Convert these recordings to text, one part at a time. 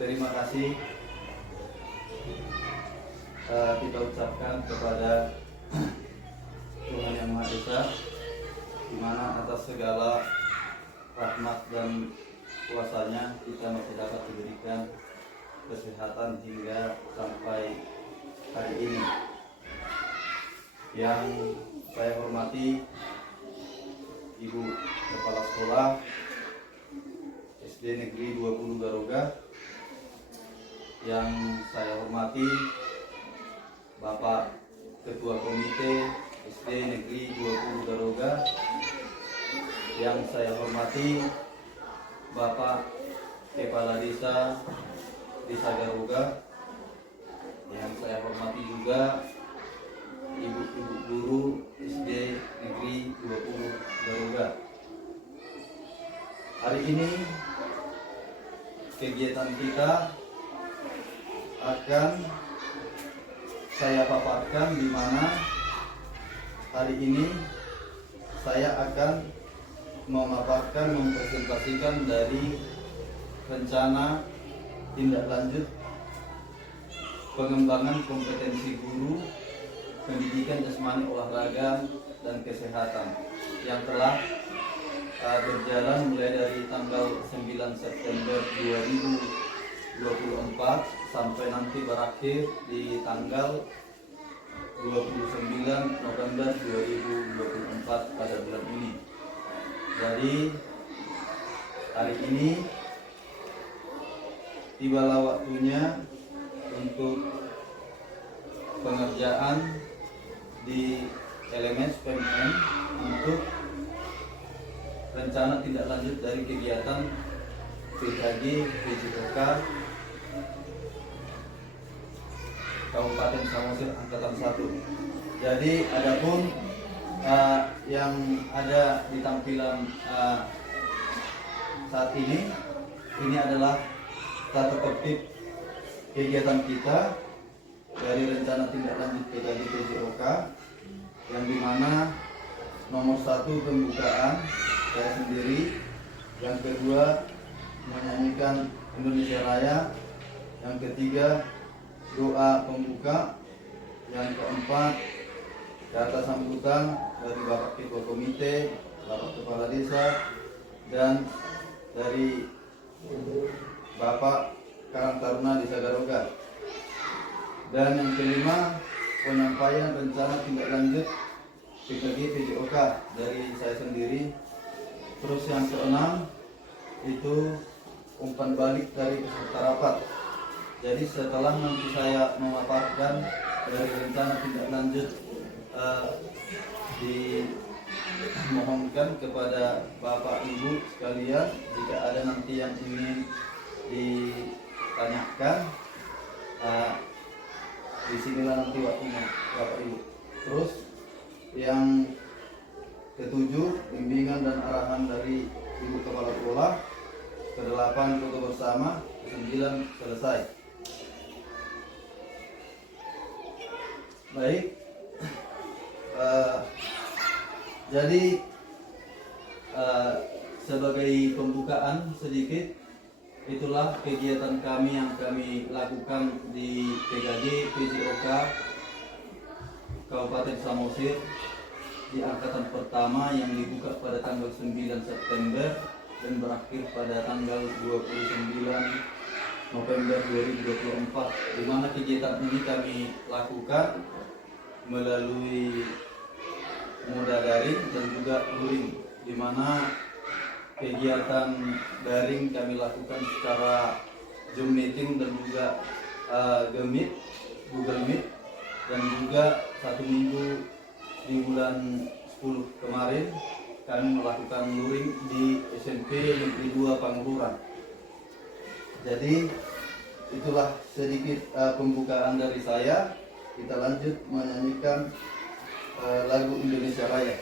terima kasih kita ucapkan kepada Tuhan Yang Maha Esa, di mana atas segala rahmat dan kuasanya kita masih dapat diberikan kesehatan hingga sampai hari ini. Yang saya hormati Ibu Kepala Sekolah SD Negeri 20 Garuga, yang saya hormati Bapak Ketua Komite SD Negeri 20 Garuga, yang saya hormati Bapak Kepala Desa Garuga, yang saya hormati juga ibu-ibu guru SD Negeri 20 Garuga. Hari ini kegiatan kita akan saya paparkan, di mana hari ini saya akan mempresentasikan dari rencana tindak lanjut pengembangan kompetensi guru pendidikan jasmani, olahraga, dan kesehatan yang telah berjalan mulai dari tanggal 9 September 2024 sampai nanti berakhir di tanggal 29 November 2024 pada bulan ini. Jadi hari ini tibalah waktunya untuk pengerjaan di LMS PMN untuk rencana tindak lanjut dari kegiatan PKG PJOK Kabupaten Samosir Angkatan 1. Jadi adapun yang ada di tampilan saat ini adalah tata tertib kegiatan kita dari rencana tindak lanjut PKG PJOK, yang dimana nomor 1 pembukaan saya sendiri, yang kedua menyanyikan Indonesia Raya, yang ketiga doa pembuka, yang keempat kata sambutan dari Bapak Ketua Komite, Bapak Kepala Desa, dan dari Bapak Karang Taruna Desa Garuga. Dan yang kelima penyampaian rencana tindak lanjut PKG PJOK dari saya sendiri. Terus yang keenam itu umpan balik dari peserta rapat. Jadi setelah nanti saya memaparkan dari rencana tindak lanjut, dimohonkan kepada Bapak Ibu sekalian jika ada nanti yang ingin ditanyakan, disinilah nanti waktunya Bapak Ibu. Terus yang ketujuh, bimbingan dan arahan dari Ibu Kepala Sekolah. Kedelapan, foto bersama. Ke-9, selesai. Baik, jadi sebagai pembukaan sedikit, itulah kegiatan kami yang kami lakukan di PKG PJOK Kabupaten Samosir di angkatan pertama, yang dibuka pada tanggal 9 September dan berakhir pada tanggal 29 November 2024, di mana kegiatan ini kami lakukan melalui moda daring dan juga luring, di mana kegiatan daring kami lakukan secara Zoom meeting dan juga Google Meet, dan juga 1 minggu di bulan 10 kemarin kami melakukan luring di SMP Negeri 2 Pangururan. Jadi itulah sedikit pembukaan dari saya. Kita lanjut menyanyikan lagu Indonesia Raya.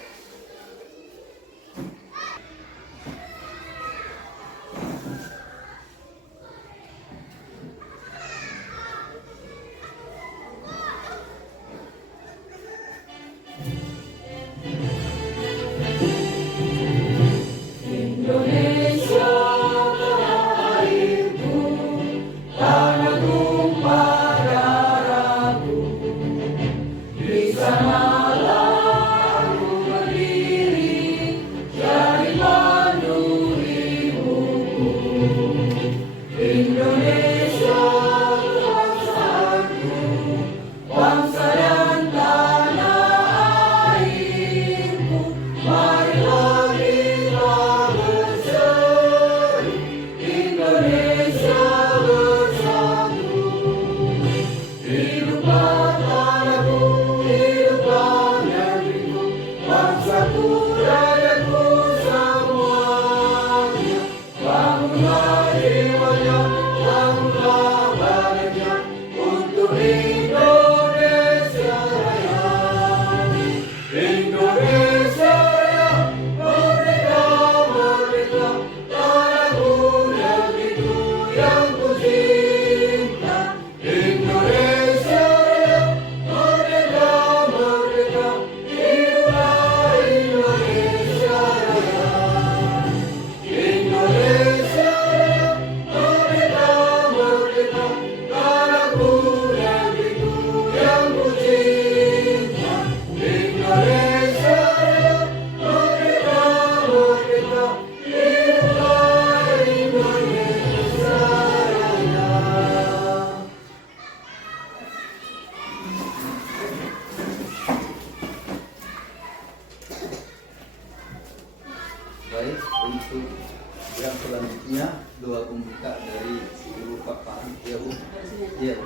dari Ibu Pak Paan. Ya Bu. Dari sini aja. Iya.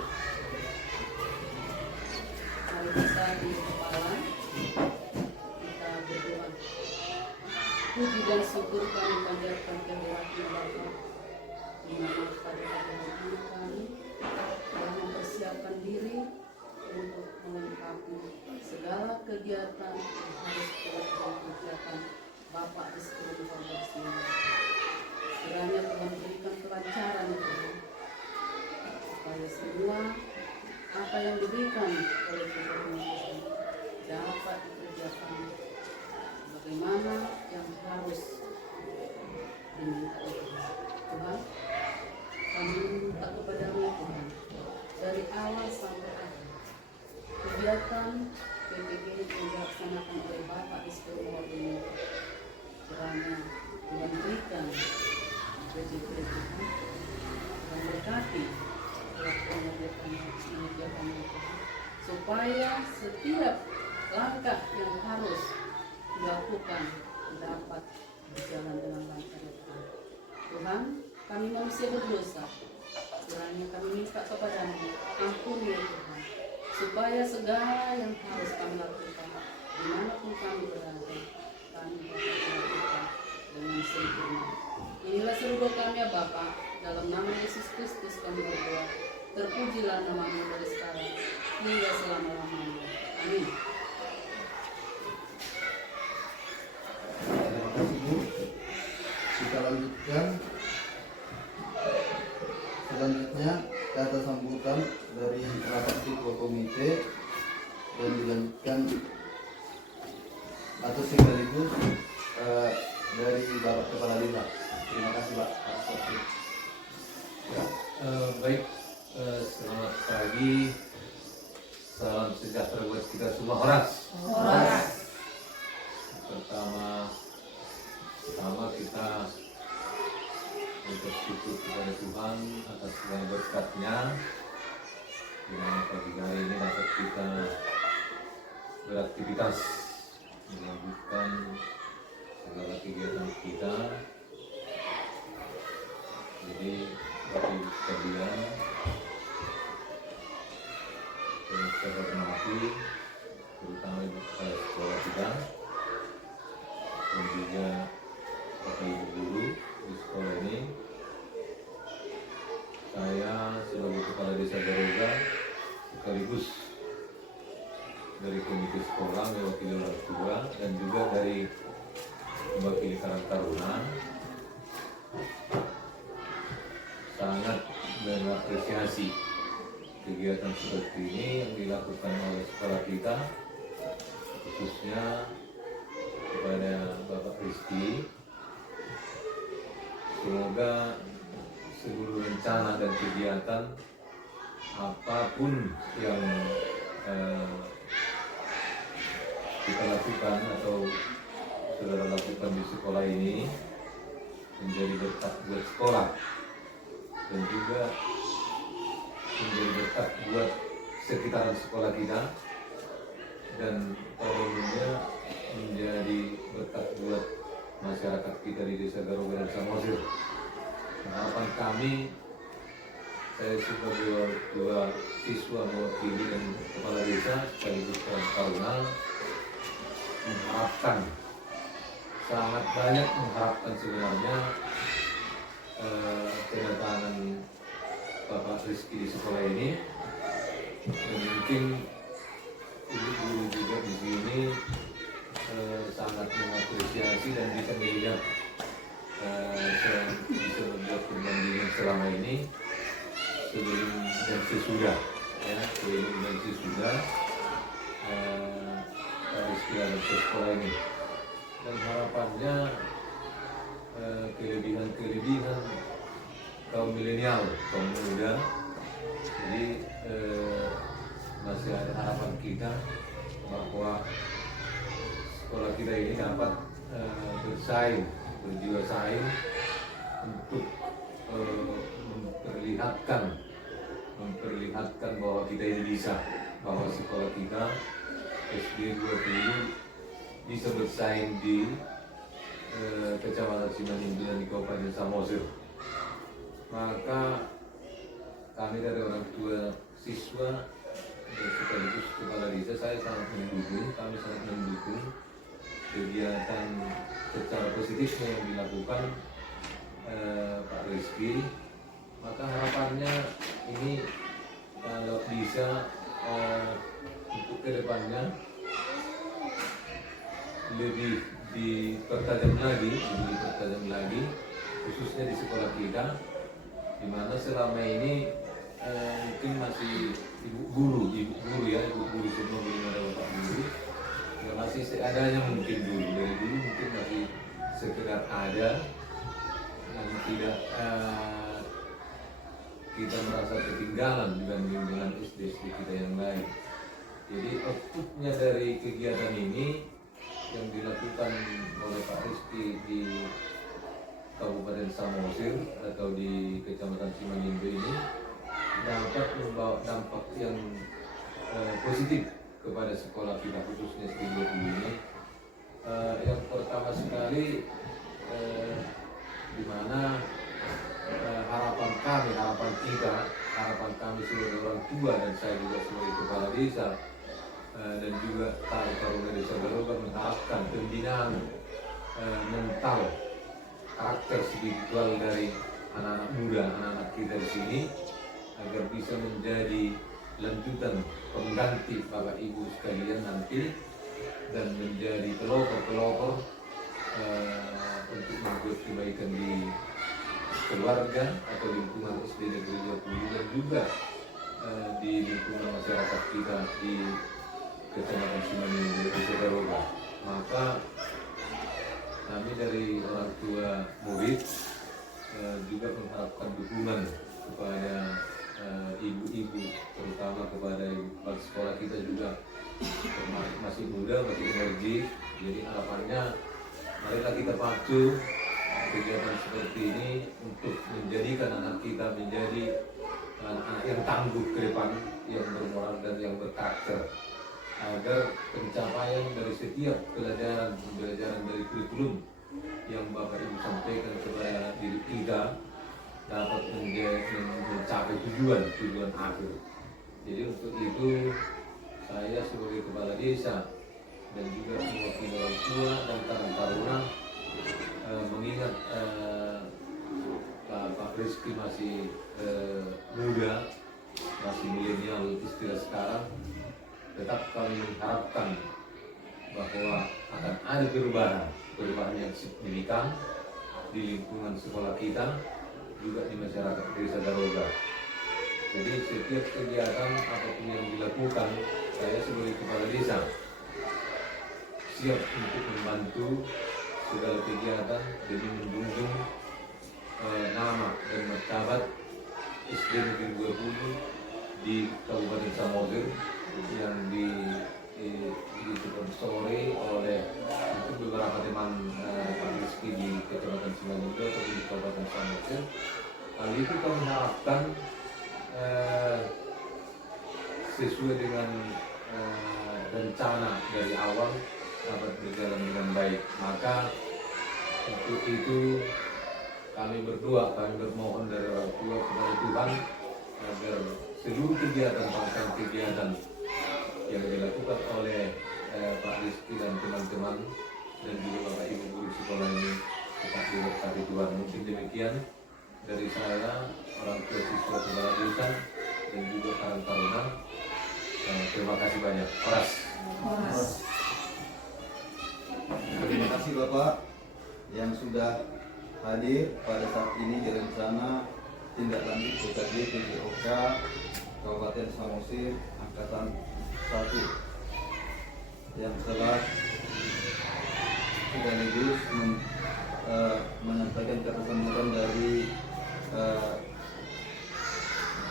Mari kita di kepala, kita berdoa. Puji dan syukur kami panjatkan kehadiratmu Bapa, di mana pada hari kami telah mempersiapkan diri untuk melengkapi segala kegiatan yang harus dilakukan kegiatan Bapak di seluruh organisasi. Kiranya Tuhan berikan kelancaran Tuhan, supaya semua apa yang diberikan oleh Tuhan dapat dikerjakan bagaimana yang harus diminta oleh Tuhan. Kami minta kepada-Mu Tuhan, dari awal sampai akhir kegiatan PPG yang dilaksanakan oleh Bapak di seluruh dunia, kiranya Tuhan berikan rezeki Tuhan dan berkati mengerjakan supaya setiap langkah yang harus dilakukan dapat berjalan dengan lancar ya Tuhan. Tuhan, kami manusia berdosa, kiranya kami minta kepada-Mu, ampuni ya Tuhan, supaya segala yang harus kami lakukan dimanapun kami berada, kami dapat melakukan dengan sempurna. Inilah seru kami ya Bapa, dalam nama Yesus Kristus kami berdoa. Terpujilah nama-Mu dari sekarang hingga selama-lamanya. Amin. Terima kasih Bu. Kita lanjutkan. Selanjutnya kata sambutan dari rapat ketua komite dan dilanjutkan atau sekaligus dari Bapak Kepala Desa. Terima kasih Pak. Baik, selamat pagi, salam sejahtera buat kita semua. Horas. Pertama kita bersyukur kepada Tuhan atas segala berkat-Nya, di mana pagi hari ini dapat kita beraktivitas melanjutkan segala kegiatan kita. Jadi Bapak Ibu sekalian, saya hormati terutama Ibu Kepala Sekolah kita dan juga Bapak Ibu guru di sekolah ini. Saya sebagai Kepala Desa Garuda sekaligus dari komite sekolah mewakili orang tua dan juga dari mewakili Karang Taruna sangat mengapresiasi kegiatan seperti ini yang dilakukan oleh sekolah kita, khususnya kepada Bapak Rizky. Semoga seluruh rencana dan kegiatan apapun yang kita lakukan atau saudara lakukan di sekolah ini menjadi berkat buat sekolah dan juga menjadi berkat buat sekitaran sekolah kita dan pada umumnya menjadi berkat buat masyarakat kita di Desa Garuda dan Samosir. Harapan kami, saya sebagai dua siswa mewakili dan kepala desa sekaligus Karang Taruna mengharapkan, sangat banyak mengharapkan sebenarnya kedatangan Bapak Rizky di sekolah ini, dan mungkin ibu-ibu juga di sini sangat mengapresiasi dan bisa melihat bisa membuat perbandingan selama ini sebelum dan sesudah, ya, sebelum dan sesudah Rizky ada ke sekolah ini, dan harapannya kelebihan kaum milenial, kaum muda. Jadi masih ada harapan kita bahwa sekolah kita ini dapat bersaing, berjiwa saing untuk memperlihatkan bahwa kita ini bisa, bahwa sekolah kita SD 20 bisa bersaing di Kecamatan Simalungun dan di Kabupaten Samosir. Maka kami dari orang tua siswa dan sekaligus kepala desa, saya sangat mendukung, kami sangat mendukung kegiatan secara positifnya yang dilakukan Pak Rizky. Maka harapannya ini kalau bisa untuk kedepannya lebih dipertajam lagi, khususnya di sekolah kita, di mana selama ini mungkin masih ibu guru semua belum ada bapak guru, ya masih seadanya mungkin dulu, dari dulu mungkin masih sekedar ada yang tidak kita merasa ketinggalan dibanding dengan SD kita yang lain. Jadi outputnya dari kegiatan ini yang dilakukan oleh Pak Rizky di Kabupaten Samosir atau di Kecamatan Simanindo ini dapat membawa dampak yang positif kepada sekolah kita, khususnya SD 20 ini. Yang pertama sekali, di mana harapan kami sebagai orang tua dan saya juga sebagai kepala desa dan juga Taruna Desa Garoga mengharapkan pembinaan mental, karakter spiritual dari anak-anak muda, anak-anak kita di sini, agar bisa menjadi lanjutan pengganti Bapak Ibu sekalian nanti dan menjadi pelopor untuk membuat kebaikan di keluarga atau lingkungan SD Negeri 20 dan juga di lingkungan masyarakat kita di Kecamatan Simanindo Desa Garoga. Maka kami dari orang tua murid juga mengharapkan dukungan kepada ibu-ibu, terutama kepada ibu kepala sekolah kita juga masih muda, masih energi. Jadi harapannya marilah kita pacu kegiatan seperti ini untuk menjadikan anak kita menjadi anak-anak yang tangguh ke depan, yang bermoral dan yang berkarakter, agar pencapaian dari setiap pembelajaran dari kurikulum yang Bapak Ibu sampaikan kepada diri kita dapat mencapai tujuan akhir. Jadi untuk itu saya sebagai kepala desa dan juga mewakili orang tua dan Karang Taruna mengingat Pak Rizky masih muda, masih milenial istilah sekarang, tetap kami mengharapkan bahwa akan ada perubahan yang signifikan di lingkungan sekolah kita, juga di masyarakat Desa Garoga. Jadi setiap kegiatan apapun yang dilakukan, saya sebagai kepala desa siap untuk membantu segala kegiatan demi menjunjung nama dan martabat SD Negeri 20 di Kabupaten Samosir yang disponsori oleh beberapa teman Pak Rizky di Kecamatan Simanindo atau di Kabupaten Samosir. Hal itu kami harapkan sesuai dengan rencana dari awal dapat berjalan dengan baik. Maka untuk itu kami berdoa, kami bermohon dari orang tua kepada Tuhan agar seluruh kegiatan yang dilakukan oleh Pak Rizky dan teman-teman dan juga Bapak Ibu guru sekolah ini tetap diberkati Tuhan. Mungkin demikian dari saya, orang tua siswa kepala desa dan juga Karang Taruna. Terima kasih banyak. Oras. Terima kasih Bapak yang sudah hadir pada saat ini di rencana tindak lanjut PKG PJOK Kabupaten Samosir Angkatan 1 yang telah sekaligus menyampaikan kata sambutan dari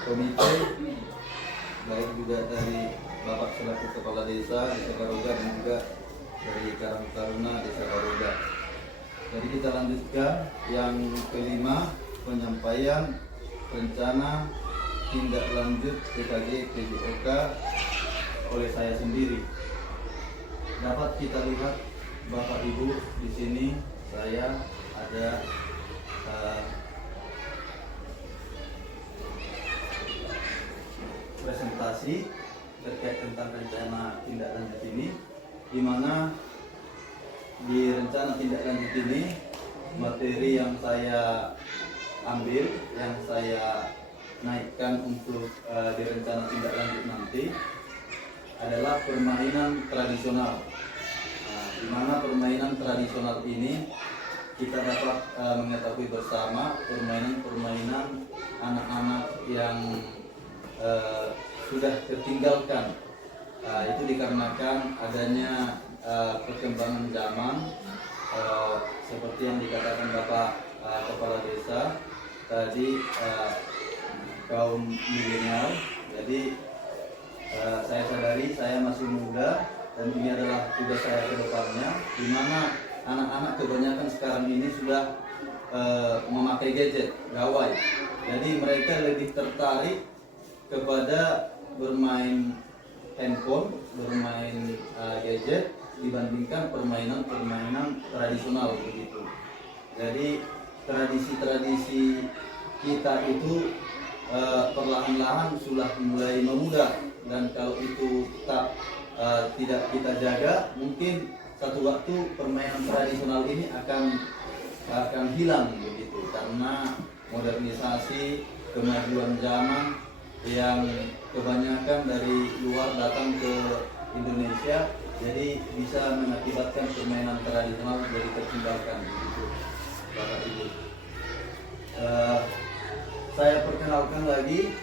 komite, baik juga dari Bapak selaku Kepala Desa Garoga dan juga dari Karang Taruna Desa Garoga. Jadi kita lanjutkan yang kelima, penyampaian rencana tindak lanjut PKG PJOK oleh saya sendiri. Dapat kita lihat Bapak Ibu di sini, saya ada presentasi terkait tentang rencana tindak lanjut ini, di mana di rencana tindak lanjut ini materi yang saya ambil, yang saya naikkan untuk di rencana tindak lanjut nanti adalah permainan tradisional. Di mana permainan tradisional ini kita dapat mengetahui bersama permainan-permainan anak-anak yang sudah tertinggalkan. Itu dikarenakan adanya perkembangan zaman, seperti yang dikatakan Bapak Kepala Desa tadi, kaum milenial. Jadi saya sadari saya masih muda dan ini adalah tugas saya ke depannya, di mana anak-anak kebanyakan sekarang ini sudah memakai gadget, gawai. Jadi mereka lebih tertarik kepada bermain handphone, bermain gadget dibandingkan permainan-permainan tradisional begitu. Jadi tradisi-tradisi kita itu perlahan-lahan sudah mulai memudar, dan kalau itu tidak kita jaga, mungkin satu waktu permainan tradisional ini akan hilang begitu, karena modernisasi, kemajuan zaman yang kebanyakan dari luar datang ke Indonesia, jadi bisa mengakibatkan permainan tradisional jadi tertinggalkan begitu, Bapak Ibu. Saya perkenalkan lagi,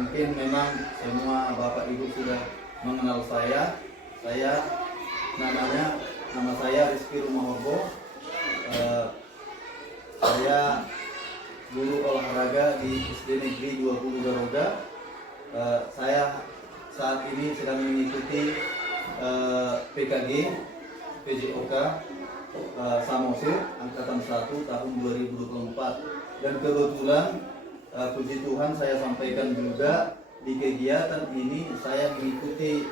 mungkin memang semua Bapak Ibu sudah mengenal saya. Nama saya Rizky Rumahobo. Saya guru olahraga di SD Negeri 20 Garuda. Saya saat ini sedang mengikuti PKG PJOK Samosir Angkatan 1 tahun 2024. Dan kebetulan puji Tuhan saya sampaikan juga di kegiatan ini saya mengikuti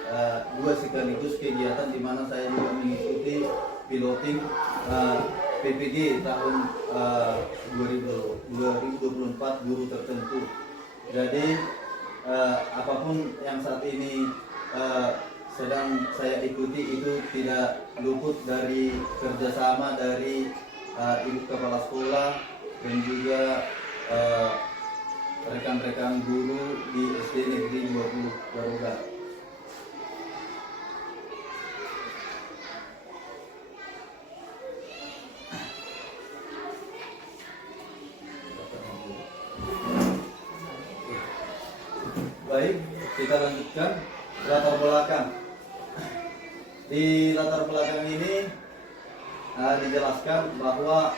dua sekaligus kegiatan, di mana saya juga mengikuti piloting PPG tahun 2024 guru tertentu. Jadi apapun yang saat ini sedang saya ikuti itu tidak luput dari kerjasama dari Ibu Kepala Sekolah dan juga rekan-rekan guru di SD Negeri 20 Garuda. Baik, kita lanjutkan latar belakang. Di latar belakang ini dijelaskan bahwa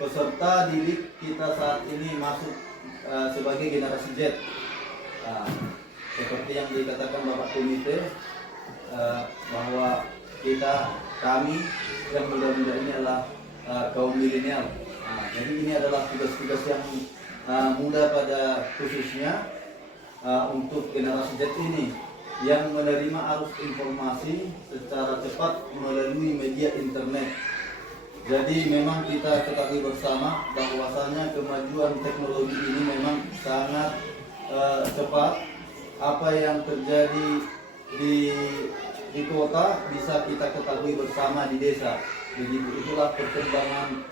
peserta didik kita saat ini masuk sebagai generasi Z. Seperti yang dikatakan Bapak Komite, bahwa kami yang muda-muda ini adalah kaum milenial. Jadi ini adalah tugas-tugas yang muda pada khususnya untuk generasi Z ini, yang menerima arus informasi secara cepat melalui media internet. Jadi memang kita ketahui bersama bahwasanya kemajuan teknologi ini memang sangat cepat. Apa yang terjadi di kota bisa kita ketahui bersama di desa. Begitu, itulah perkembangan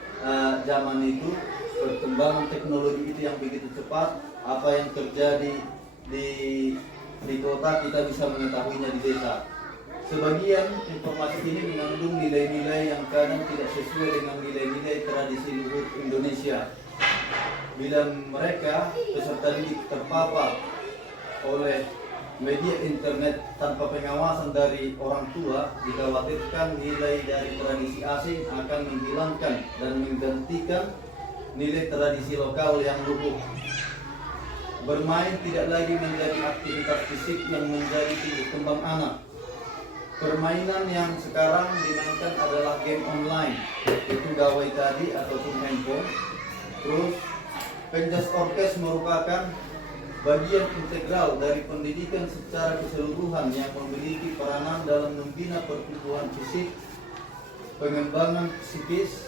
zaman itu, perkembangan teknologi itu yang begitu cepat. Apa yang terjadi di kota kita bisa mengetahuinya di desa. Sebagian informasi ini mengandung nilai-nilai yang kadang tidak sesuai dengan nilai-nilai tradisi luhur Indonesia. Bila mereka peserta didik terpapar oleh media internet tanpa pengawasan dari orang tua, dikhawatirkan nilai dari tradisi asing akan menghilangkan dan menggantikan nilai tradisi lokal yang luhur. Bermain tidak lagi menjadi aktivitas fisik yang menjadi tumbuh kembang anak. Permainan yang sekarang dimainkan adalah game online, itu gawai tadi ataupun handphone. Terus penjas orkes merupakan bagian integral dari pendidikan secara keseluruhan yang memiliki peranan dalam membina pertumbuhan fisik, pengembangan psikis,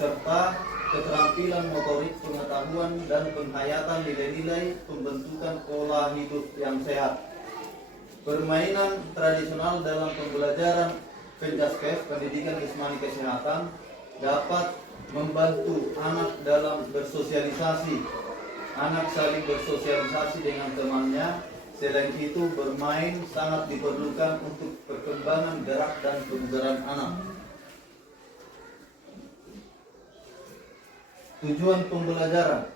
serta keterampilan motorik, pengetahuan, dan penghayatan nilai-nilai pembentukan pola hidup yang sehat. Permainan tradisional dalam pembelajaran Penjaskes, pendidikan jasmani kesehatan, dapat membantu anak dalam bersosialisasi. Anak saling bersosialisasi dengan temannya. Selain itu, bermain sangat diperlukan untuk perkembangan gerak dan kebugaran anak. Tujuan pembelajaran.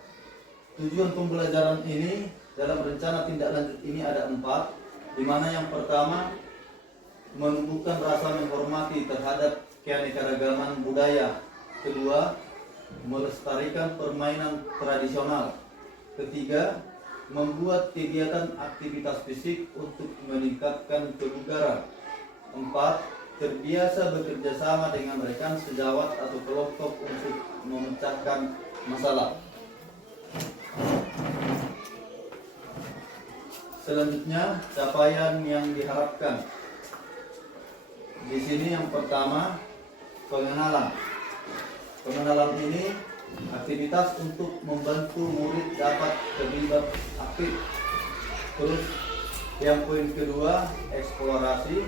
Tujuan pembelajaran ini dalam rencana tindak lanjut ini ada 4, di mana yang pertama menumbuhkan rasa menghormati terhadap keanekaragaman budaya. Kedua, melestarikan permainan tradisional. Ketiga, membuat kegiatan aktivitas fisik untuk meningkatkan kebugaran. 4, terbiasa bekerja sama dengan rekan sejawat atau kelompok untuk memecahkan masalah. Selanjutnya, capaian yang diharapkan. Di sini yang pertama, pengenalan. Pengenalan ini aktivitas untuk membantu murid dapat terlibat aktif. Terus yang poin kedua, eksplorasi.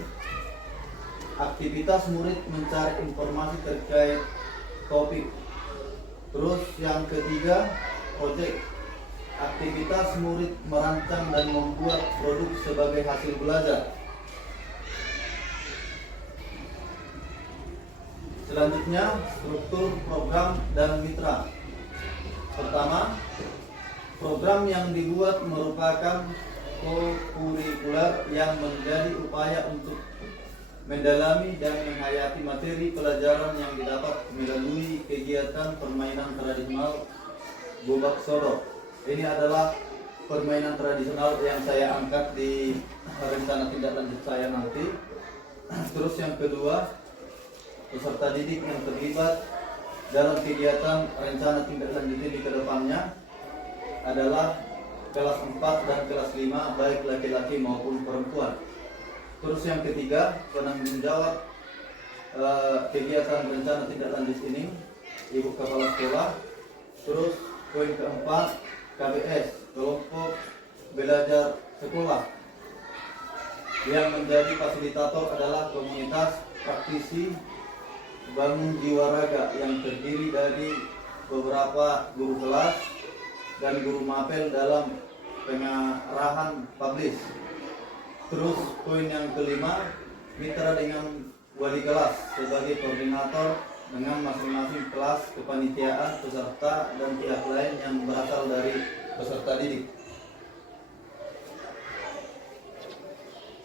Aktivitas murid mencari informasi terkait topik. Terus yang ketiga, proyek. Aktivitas murid merancang dan membuat produk sebagai hasil belajar. Selanjutnya, struktur program dan mitra. Pertama, program yang dibuat merupakan co-kurikuler yang menjadi upaya untuk mendalami dan menghayati materi pelajaran yang didapat melalui kegiatan permainan tradisional Gobak Sodok. Ini adalah permainan tradisional yang saya angkat di rencana tindak lanjut saya nanti. Terus yang kedua, peserta didik yang terlibat dalam kegiatan rencana tindak lanjut ini ke depannya adalah kelas 4 dan kelas 5, baik laki-laki maupun perempuan. Terus yang ketiga, penanggung jawab kegiatan rencana tindak lanjut ini ibu kepala sekolah. Terus poin keempat, KBS, kelompok belajar sekolah. Yang menjadi fasilitator adalah komunitas praktisi bangun jiwa raga yang terdiri dari beberapa guru kelas dan guru mapel dalam pengarahan publish. Terus poin yang kelima, mitra dengan wali kelas sebagai koordinator dengan masing-masing kelas, kepanitiaan, peserta, dan pihak lain yang berasal dari peserta didik.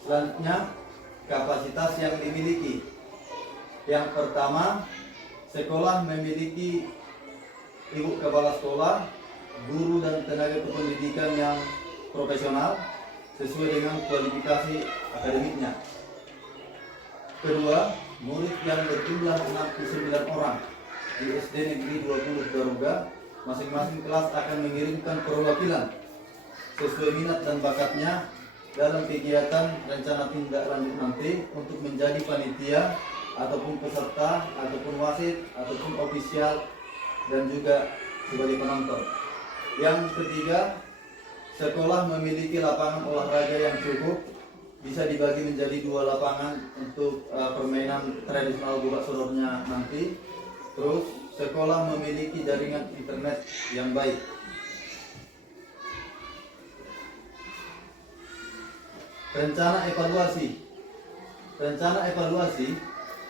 Selanjutnya, kapasitas yang dimiliki. Yang pertama, sekolah memiliki ibu kepala sekolah, guru dan tenaga kependidikan yang profesional sesuai dengan kualifikasi akademiknya. Kedua, murid yang berjumlah 69 orang di SD Negeri 20 Garuga. Masing-masing kelas akan mengirimkan perwakilan sesuai minat dan bakatnya dalam kegiatan rencana tindak lanjut nanti untuk menjadi panitia ataupun peserta ataupun wasit ataupun ofisial dan juga sebagai penonton. Yang ketiga, sekolah memiliki lapangan olahraga yang cukup, bisa dibagi menjadi 2 lapangan untuk permainan tradisional Gobak Sodornya nanti. Terus sekolah memiliki jaringan internet yang baik. Rencana evaluasi.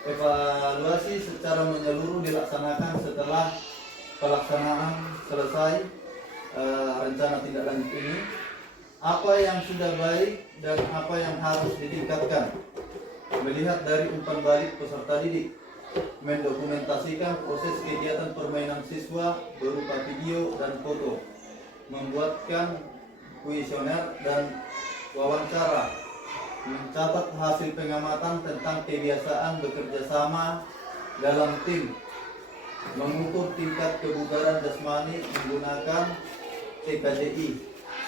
Evaluasi secara menyeluruh dilaksanakan setelah pelaksanaan selesai rencana tindak lanjut ini. Apa yang sudah baik dan apa yang harus ditingkatkan. Melihat dari umpan balik peserta didik. Mendokumentasikan proses kegiatan permainan siswa berupa video dan foto. Membuatkan kuesioner dan wawancara. Mencatat hasil pengamatan tentang kebiasaan bekerja sama dalam tim. Mengukur tingkat kebugaran jasmani menggunakan TKJI,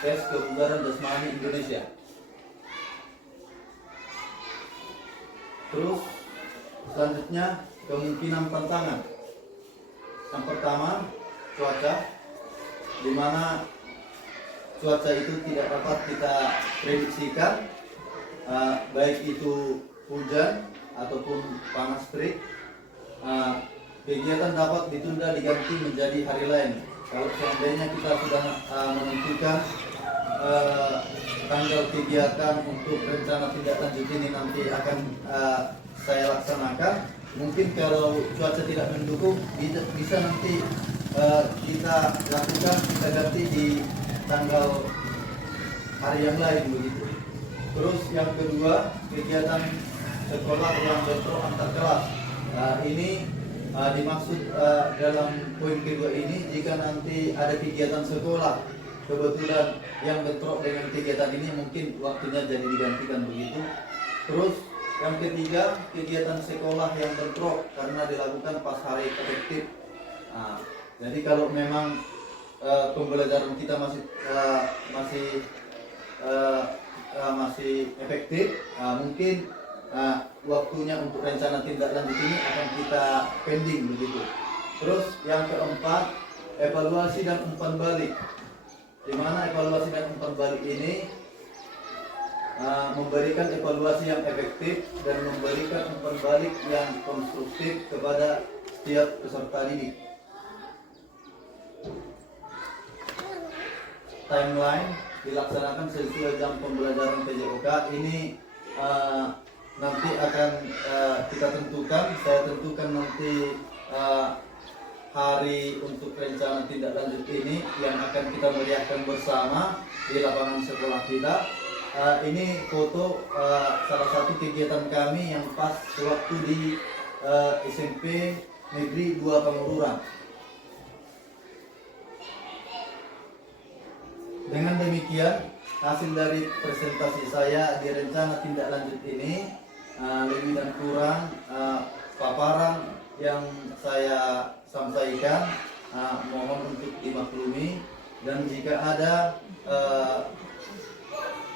tes kebugaran jasmani Indonesia. Terus selanjutnya, kemungkinan tantangan. Yang pertama, cuaca, di mana cuaca itu tidak dapat kita prediksikan, baik itu hujan ataupun panas terik. Kegiatan dapat ditunda diganti menjadi hari lain. Kalau seandainya kita sudah menentukan tanggal kegiatan untuk rencana tindak lanjut ini nanti akan saya laksanakan. Mungkin kalau cuaca tidak mendukung bisa nanti kita lakukan, kita ganti di tanggal hari yang lain begitu. Terus yang kedua, kegiatan sekolah ruang bentrok antar kelas. Ini dimaksud dalam poin kedua ini, jika nanti ada kegiatan sekolah kebetulan yang bentrok dengan kegiatan ini, mungkin waktunya jadi digantikan begitu. Terus yang ketiga, kegiatan sekolah yang bentrok karena dilakukan pas hari efektif. Jadi kalau memang pembelajaran kita masih efektif, mungkin waktunya untuk rencana tindak lanjut ini akan kita pending begitu. Terus yang keempat, evaluasi dan umpan balik. Di mana evaluasi dan umpan balik ini memberikan evaluasi yang efektif dan memberikan umpan balik yang konstruktif kepada setiap peserta didik. Timeline dilaksanakan sesuai jam pembelajaran PJOK. Ini nanti akan kita tentukan, saya tentukan nanti hari untuk rencana tindak lanjut ini yang akan kita meriahkan bersama di lapangan sekolah kita. Ini foto salah satu kegiatan kami yang pas waktu di SMP Negeri 2 Pangururan. Dengan demikian, hasil dari presentasi saya di rencana tindak lanjut ini lebih dan kurang paparan yang saya sampaikan, mohon untuk dimaklumi, dan jika ada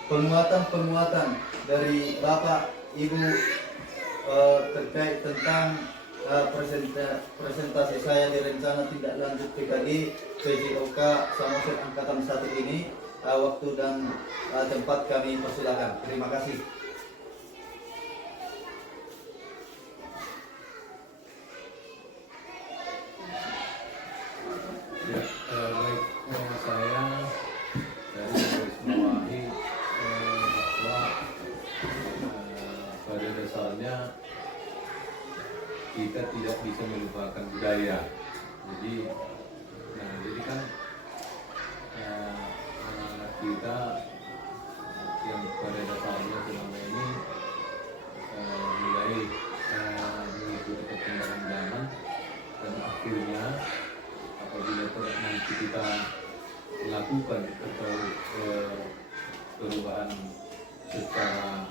penguatan dari Bapak Ibu terkait tentang presentasi saya di rencana tindak lanjut PKG PJOK Samosir Angkatan 1 ini, waktu dan tempat kami persilakan. Terima kasih. Ya, baik, saya dari garis bawahi bahwa pada dasarnya kita tidak bisa melupakan budaya. Jadi kan anak-anak kita yang pada dasarnya selama ini mulai mengikuti perkembangan zaman, dan akhirnya apabila nanti kita lakukan atau perubahan secara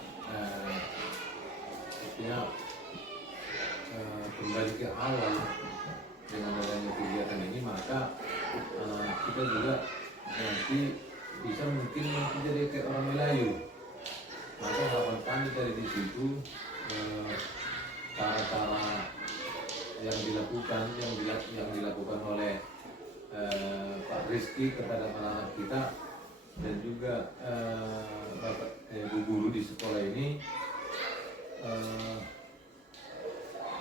kembali ke awal dengan adanya kegiatan ini, maka kita juga nanti bisa mungkin jadi kayak orang Melayu. Maka harapan kami dari di situ cara-cara yang dilakukan oleh Pak Rizky kepada anak-anak kita dan juga Bapak Bu Guru di sekolah ini,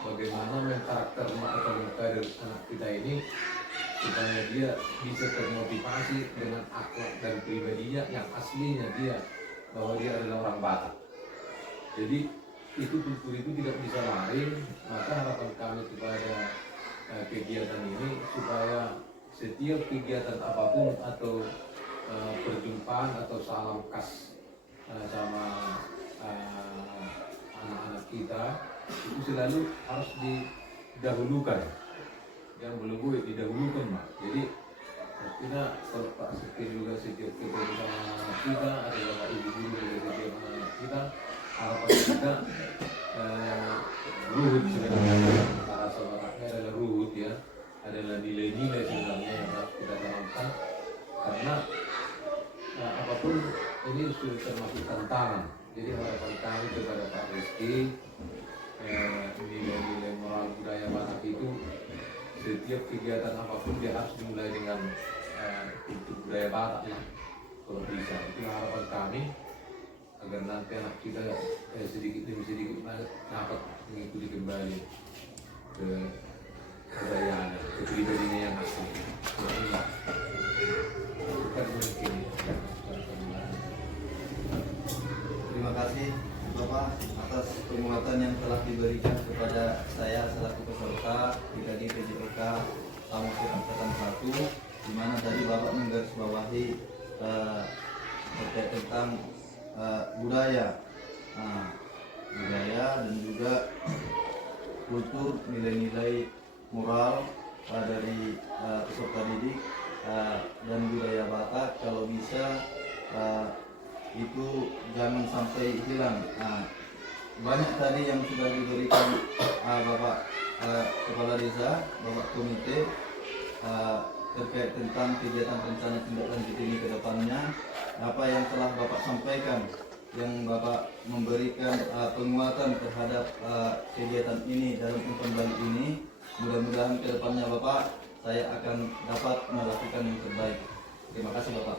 bagaimana mengkarakter atau mengkader anak kita ini supaya dia bisa termotivasi dengan akhlak dan pribadinya yang aslinya dia, bahwa dia adalah orang Batak. Jadi itu kultur itu tidak bisa lari. Maka harapan kami kepada kegiatan ini supaya setiap kegiatan apapun atau perjumpaan atau salam khas sama anak-anak kita itu selalu harus didahulukan, yang belum boleh didahulukan, Mak. Jadi artinya kalau Pak Sekjen juga setiap ketemu sama anak kita, atau Bapak Ibu Guru juga setiap anak kita, harapan kita Ruhut sebenarnya, bahasa Bataknya adalah Ruhut ya, adalah nilai-nilai sebenarnya yang harus kita tanamkan, karena apapun ini sudah termasuk tantangan. Jadi harapan kami kepada Pak Rizky, nilai-nilai moral budaya Batak itu setiap kegiatan apapun dia harus dimulai dengan kultur budaya Batak lah, kalau bisa. Itu harapan kami agar nanti anak kita sedikit demi sedikit dapat mengikuti kembali ke kebudayaan, ke pribadinya yang asli. Bukan mungkin. Terima kasih Bapak atas penguatan yang telah diberikan kepada saya selaku peserta Brigade PJOK Samosir Angkatan 1, di mana tadi Bapak menggarisbawahi terkait tentang budaya, budaya dan juga kultur, nilai-nilai moral dari peserta didik dan budaya Batak. Kalau bisa itu jangan sampai hilang. Banyak tadi yang sudah diberikan Bapak Kepala Desa, Bapak Komite terkait tentang kegiatan rencana tindak lanjut ini ke depannya. Apa yang telah Bapak sampaikan, yang Bapak memberikan penguatan terhadap kegiatan ini dalam umpan balik ini, mudah-mudahan ke depannya Bapak saya akan dapat melakukan yang terbaik. Terima kasih Bapak.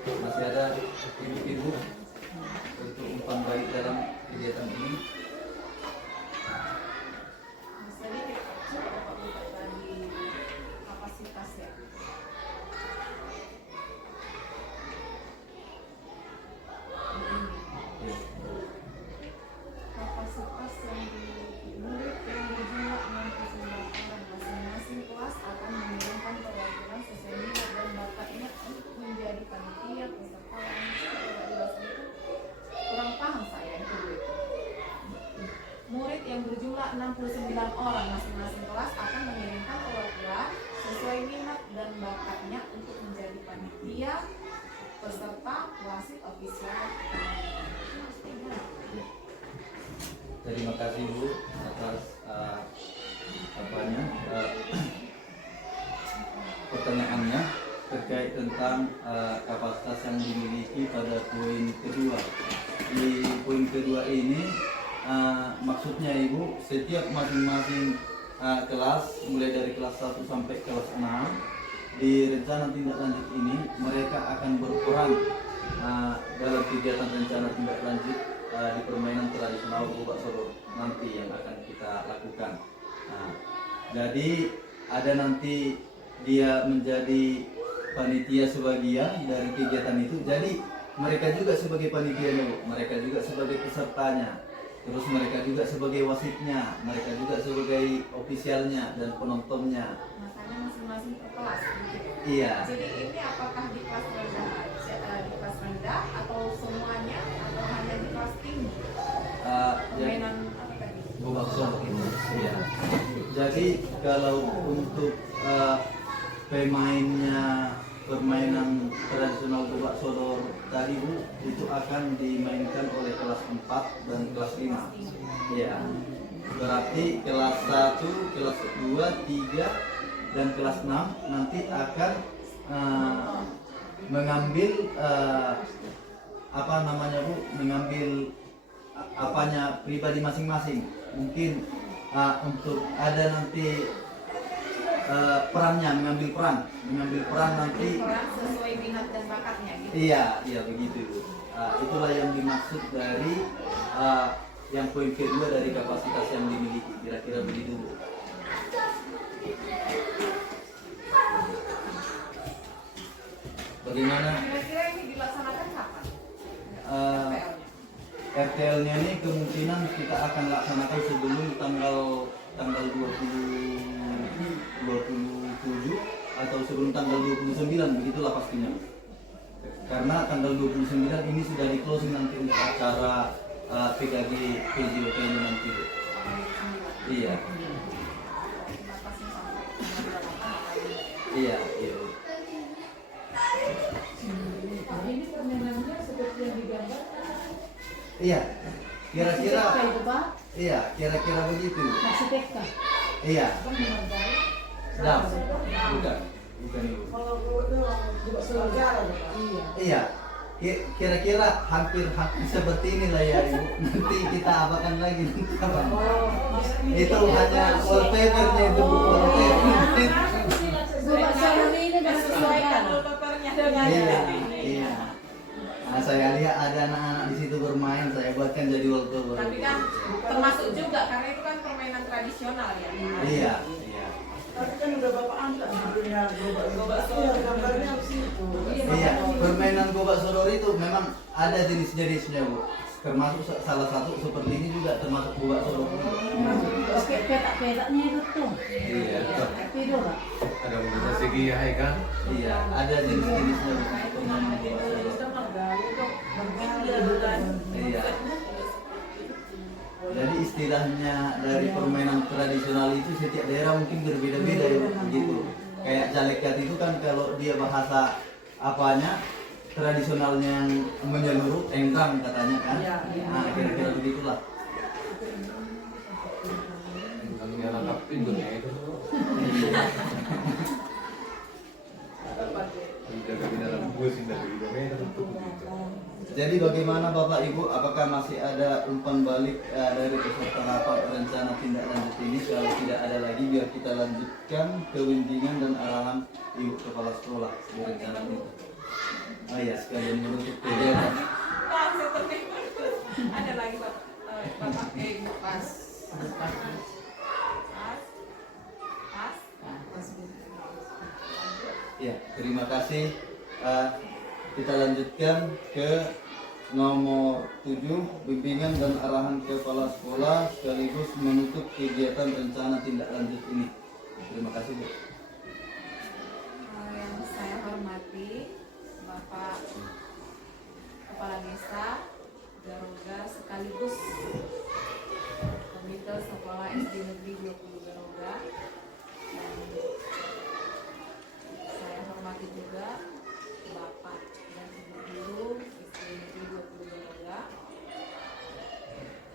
Masih ada ibu-ibu untuk umpan balik dalam kegiatan ini? Jadi Bapak buka tadi kapasitas ya. Kapasitas yang murid yang berjumlah 69 orang, masing-masing kelas akan mengirimkan perwakilan sesuai minat dan bakatnya untuk menjadi panitia peserta langsung. Kurang paham saya itu. Murid yang berjumlah 69 orang, masing-masing kelas akan mengirimkan perwakilan sesuai minat dan bakatnya untuk menjadi panitia peserta wasit ofisial. Terima kasih Bu atas pertanyaannya terkait tentang kapasitas yang dimiliki pada poin kedua. Di poin kedua ini maksudnya Ibu, setiap masing-masing kelas mulai dari kelas 1 sampai kelas 6 di rencana tindak lanjut ini mereka akan berperan dalam kegiatan rencana tindak lanjut di permainan tradisional Gobak Sodor nanti yang akan kita lakukan. Jadi ada nanti dia menjadi panitia sebagian dari kegiatan itu. Jadi mereka juga sebagai panitia, mereka juga sebagai pesertanya, terus mereka juga sebagai wasitnya, mereka juga sebagai ofisialnya dan penontonnya. Makanya masing-masing per kelas. Iya. Jadi ini apakah di kelas rendah atau semuanya atau hanya di kelas tinggi? Permainan apa tadi? Gobak Sodor. Iya. Jadi kalau untuk permainan tradisional Gobak Sodor tadi Bu, itu akan dimainkan oleh kelas 4 dan kelas 5. Iya. Berarti kelas 1, kelas 2, 3 dan kelas 6 nanti akan mengambil mengambil apanya pribadi masing-masing. Mungkin untuk ada nanti perannya, mengambil peran nanti Sesuai minat dan bakatnya gitu. iya begitu Bu. Itulah yang dimaksud dari yang poin kedua dari kapasitas yang dimiliki, kira-kira begitu Bu. Bagaimana Kira-kira ini dilaksanakan kapan? RTL-nya ini kemungkinan kita akan laksanakan sebelum tanggal 27 atau sebelum tanggal 29, begitulah pastinya. Karena tanggal 29 ini sudah di closing nanti untuk acara PKG PJOK ini nanti. Iya. Iya. Ini permainannya seperti yang digambar. Iya. Kira-kira. Itu Pak. Iya, kira-kira begitu. Masih TK. Iya. Kan menggambar. Sedap. Bukan Ibu. Kalau itu juga sejarah Pak. Iya. Iya. kira-kira hampir seperti inilah ya Ibu. Nanti kita apakan lagi. Itu hanya wallpapernya itu Bu, wallpaper. Gubak sorori ini udah sesuaikan wallpapernya Iya. Nah, saya lihat ada anak-anak di situ bermain, saya buatkan jadi wallpaper. tapi kan termasuk juga karena itu kan permainan tradisional ya. Iya. Tapi kan udah Bapak angkat judulnya Gobak Sorori, gambarnya harus itu. Iya, permainan gobak sorori itu memang ada jenis-jenisnya Bu. Termasuk salah satu seperti ini juga termasuk gobak sorori. Oke, petak-petaknya itu tuh. Iya, betul. Itu lah. Ada mobilnya segi ya kan? Iya, ada jenis-jenisnya Bu. Permainan gobak sorori. Iya. Jadi istilahnya dari permainan tradisional itu setiap daerah mungkin berbeda-beda ya gitu. Kayak Jalekat itu kan kalau dia bahasa apanya tradisionalnya yang menyeluruh engkang katanya kan. Nah, kira-kira begitulah. Yang dia lengkap pinggulnya itu. Jaga di dalam bus dari kilometer untuk begitu. Jadi bagaimana Bapak Ibu, apakah masih ada umpan balik dari peserta rapat rencana tindak lanjut ini? Kalau tidak ada lagi, biar kita lanjutkan ke bimbingan dan arahan Ibu Kepala Sekolah di rencana ini. Oh ya, sekalian menutup kegiatan. Ada lagi Bapak Ibu pas. Ya, terima kasih. Kita lanjutkan ke nomor 7, bimbingan dan arahan kepala sekolah sekaligus menutup kegiatan rencana tindak lanjut ini. Terima kasih Bu. Yang saya hormati Bapak Kepala Desa Garuga sekaligus Komite Sekolah SD Negeri 20 Garuga, dan saya hormati juga Bapak dan Ibu Guru SD Negeri 20 Garuga.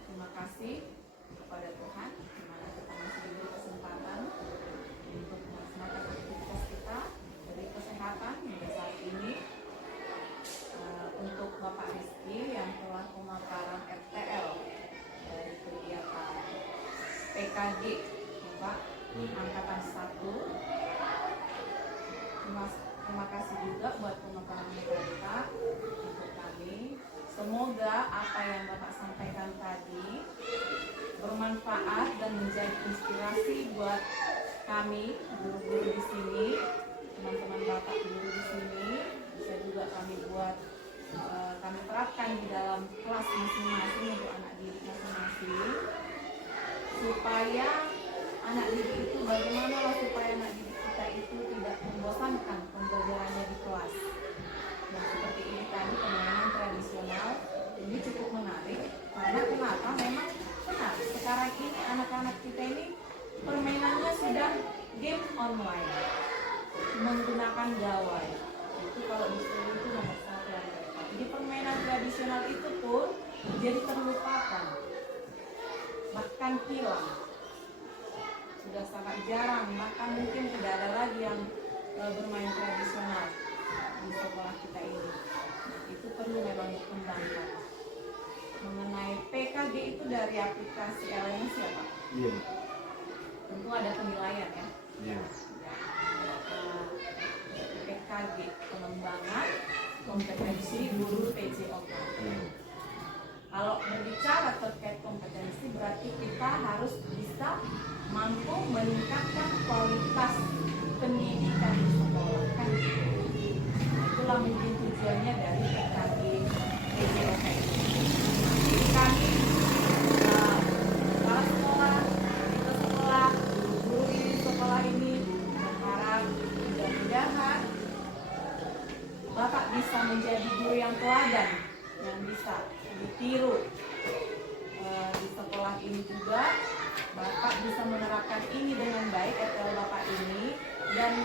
Terima kasih kepada Tuhan di mana kita masih diberi kesempatan untuk melaksanakan aktivitas kita dari kesehatan hingga saat ini. Untuk Bapak Rizky yang telah pemaparan RTL dari kegiatan PKG Bapak Angkatan 1. Terima kasih juga buat pemaparan mereka untuk kami. Semoga apa yang Bapak sampaikan tadi bermanfaat dan menjadi inspirasi buat kami guru-guru di sini, teman-teman Bapak guru di sini. Bisa juga kami buat kami terapkan di dalam kelas masing-masing untuk anak didik masing-masing, supaya anak didik itu bagaimana supaya anak didik kita itu tidak membosankan pembelajarannya di kelas. Nah, seperti ini tadi permainan tradisional ini cukup menarik karena kenapa? Memang benar sekarang ini anak-anak kita ini permainannya sudah game online menggunakan gawai. Itu kalau di sekolah itu nomor 1 yang mereka. Jadi permainan tradisional itu pun jadi terlupakan, bahkan hilang. Sudah sangat jarang, bahkan mungkin tidak ada lagi yang bermain tradisional di sekolah kita ini. Nah, itu perlu memang dikembangkan. Mengenai PKG itu dari aplikasi LMS ya Pak? Iya. Tentu ada penilaian ya. Iya. PKG pengembangan kompetensi guru PJOK. Kalau berbicara terkait kompetensi berarti kita harus bisa mampu meningkatkan kualitas pendidikan di sekolah kan. Itulah mungkin tujuannya dari PKG PJOK. Jadi kami kepala sekolah, kita sekolah, guru di sekolah ini berharap mudah-mudahan Bapak bisa menjadi guru yang teladan, yang bisa ditiru di sekolah ini juga. Bapak bisa menerapkan ini dengan baik RTL Bapak ini, dan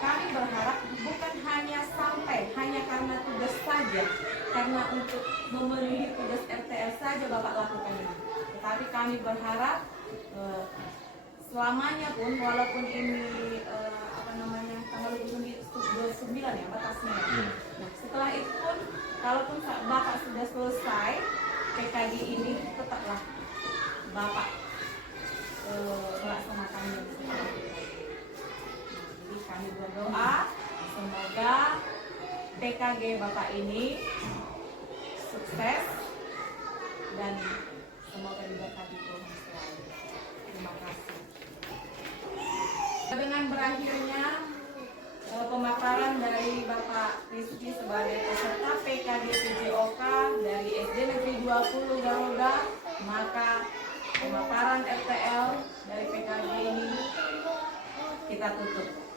kami berharap bukan hanya sampai hanya karena tugas saja, karena untuk memenuhi tugas RTL saja Bapak lakukan ini, tetapi kami berharap selamanya pun walaupun ini tanggal 29 ya batasnya. Nah, setelah itu pun Bapak melaksanakannya. Nah, jadi kami berdoa semoga PKG Bapak ini sukses dan semoga diberkati Tuhan selalu. Terima kasih. Dengan berakhirnya pemaparan dari Bapak Rizky sebagai peserta PKG PJOK dari SD Negeri 20 Garuda, maka pemaparan RTL dari PKG ini kita tutup.